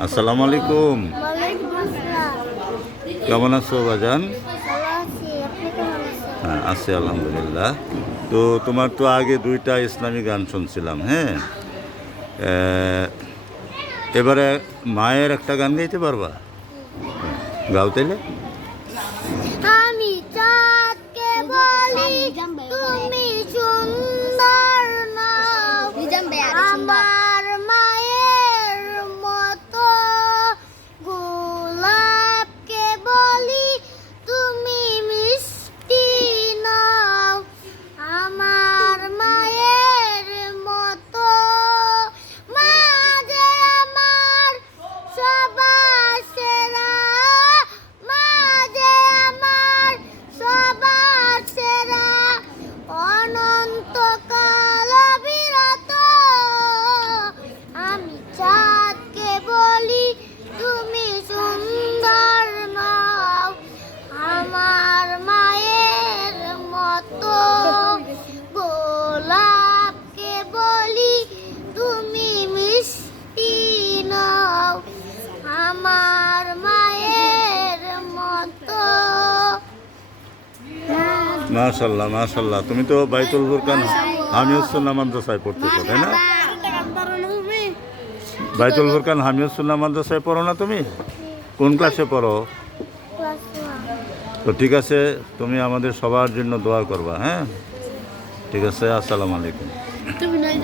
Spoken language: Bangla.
আসসালামু। আলাইকুম কেমন আছো বাজান? হ্যাঁ আছি আলহামদুলিল্লাহ। তো তোমার তো আগে দুইটা ইসলামী গান শুনছিলাম হ্যাঁ? এবারে মায়ের একটা গান গাইতে পারবা? গাও তাইলে। আমি চাঁদকে বলি তুমি আমার মায়ের মতো। মাশাল্লাহ মাশাল্লাহ। তুমি তো বাইতুল ফুরকান হামিউসুল্লাহ মাদ্রাসায় পড়তেছো তাই না? বাইতুল ফুরকান হামিউসুল্লাহ মাদ্রাসায় পড়ো না তুমি? কোন ক্লাসে পড়ো? তো ঠিক আছে তুমি আমাদের সবার জন্য দোয়া করবা হ্যাঁ? ঠিক আছে আসসালামু আলাইকুম। তুমি নাই